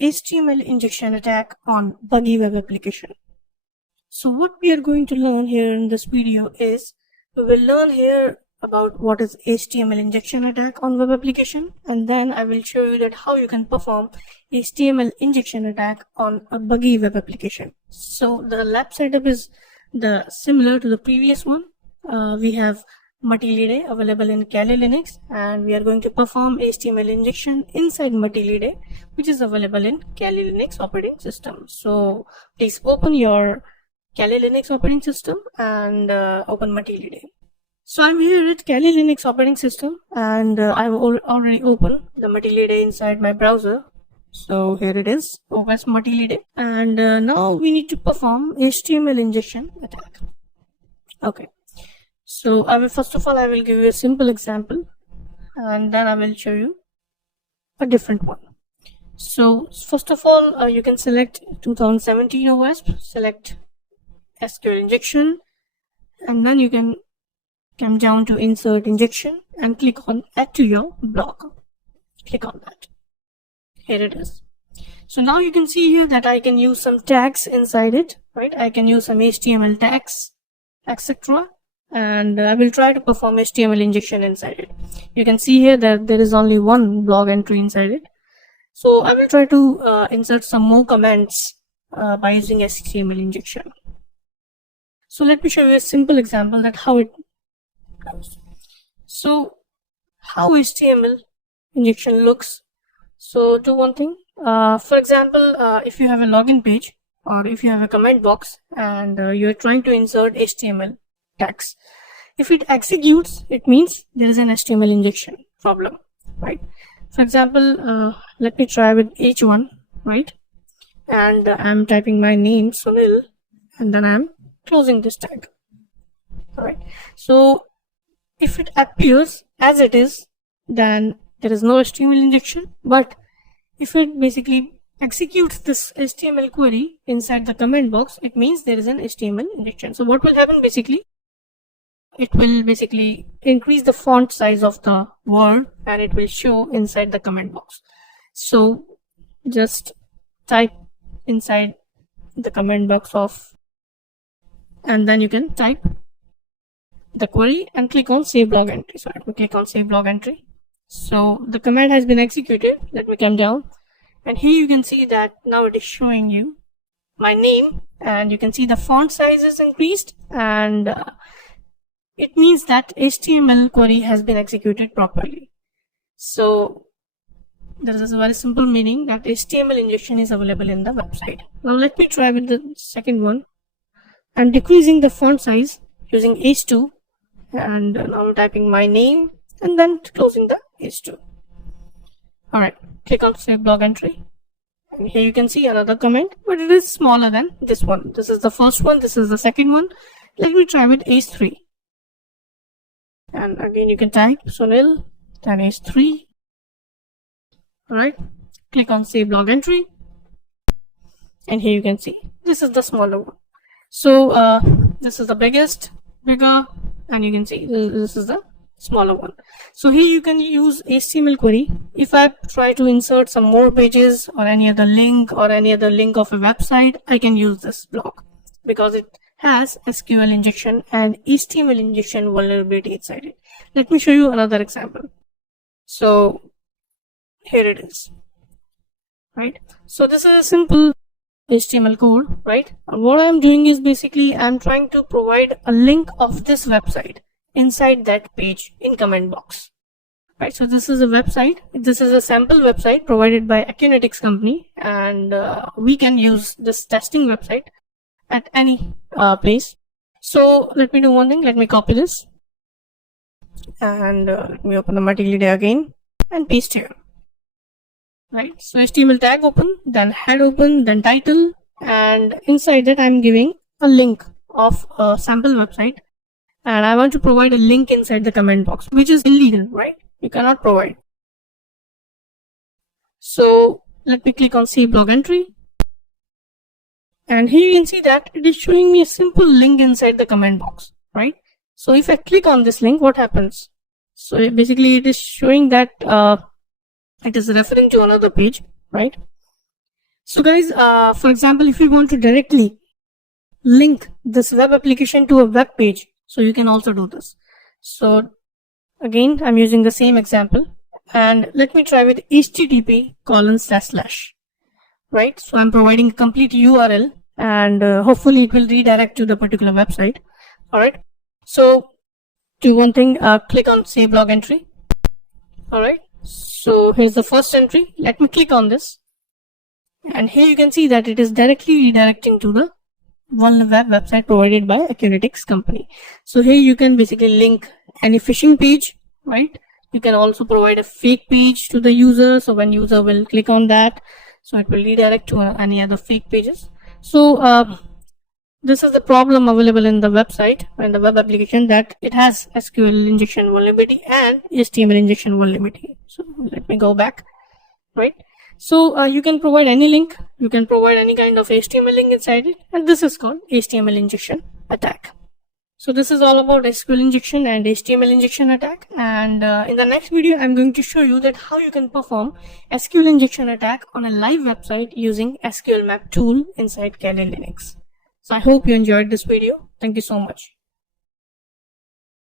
HTML injection attack on Buggy web application. So what we are going to learn here in this video is, we will learn here about what is HTML injection attack on web application, and then I will show you that how you can perform HTML injection attack on a Buggy web application. So the lab setup is similar to the previous one. We have Matilde available in Kali Linux, and we are going to perform HTML injection inside Matilde, which is available in Kali Linux operating system. So please open your Kali Linux operating system and open Matilde. So I'm here at Kali Linux operating system, and I've already opened the Matilde inside my browser. So here it is, OS Matilde, and now we need to perform HTML injection attack. Okay. So first of all, I will give you a simple example, and then I will show you a different one. So first of all, you can select 2017 OS, select SQL injection, and then you can come down to insert injection and click on add to your block. Click on that. Here it is. So now you can see here that I can use some tags inside it, right? I can use some HTML tags, etc. And I will try to perform HTML injection inside it. You can see here that there is only one blog entry inside it. So I will try to insert some more comments by using HTML injection. So let me show you a simple example that how it goes. So how HTML injection looks. So do one thing. For example, if you have a login page or if you have a comment box and you're trying to insert HTML tags. If it executes, it means there is an HTML injection problem, right? For example, let me try with H1, right? And I'm typing my name, Sunil, and then I'm closing this tag. All right. So if it appears as it is, then there is no HTML injection. But if it basically executes this HTML query inside the comment box, it means there is an HTML injection. So what will happen basically? It will basically increase the font size of the word and it will show inside the comment box. So just type inside the comment box of, and then you can type the query and click on save log entry. So let me click on save log entry. So the command has been executed. Let me come down, and here you can see that now it is showing you my name, and you can see the font size is increased, and it means that HTML query has been executed properly. So there is a very simple meaning that HTML injection is available in the website. Now let me try with the second one. I'm decreasing the font size using H2, and now I'm typing my name and then closing the H2. Alright, click on save log entry. And here you can see another comment, but it is smaller than this one. This is the first one, this is the second one. Let me try with H3. And again you can type Sunil, then H3. Alright, click on save log entry. And here you can see this is the smaller one. So this is the bigger, and you can see this is the smaller one. So here you can use HTML query. If I try to insert some more pages or any other link of a website, I can use this block because it has SQL injection and HTML injection vulnerability inside it. Let me show you another example. So here it is, right? So this is a simple HTML code, right? And what I'm doing is basically I'm trying to provide a link of this website inside that page in comment box, right? So this is a website. This is a sample website provided by Acunetics company, and we can use this testing website at any place. So let me do one thing. Let me copy this and let me open the Matilde again and paste here. Right, so HTML tag open, then head open, then title, and inside that I'm giving a link of a sample website, and I want to provide a link inside the comment box, which is illegal, right? You cannot provide. So let me click on save log entry, and here you can see that it is showing me a simple link inside the comment box, right? So if I click on this link, what happens? So basically it is showing that it is referring to another page, right? So guys, for example, if you want to directly link this web application to a web page, so you can also do this. So again, I'm using the same example, and let me try with http:// right? So I'm providing a complete URL, and hopefully it will redirect to the particular website. All right. So do one thing, click on save log entry. All right. So here's the first entry. Let me click on this, and here you can see that it is directly redirecting to the one web website provided by Accuratics company. So here you can basically link any phishing page, right? You can also provide a fake page to the user, so when user will click on that, so it will redirect to any other fake pages. So this is the problem available in the website and the web application, that it has SQL injection vulnerability and HTML injection vulnerability. So let me go back, right? So you can provide any link, you can provide any kind of HTML link inside it, and this is called HTML injection attack. So this is all about SQL injection and HTML injection attack, and in the next video I'm going to show you that how you can perform SQL injection attack on a live website using SQL map tool inside Kali Linux. So I hope you enjoyed this video. Thank you so much.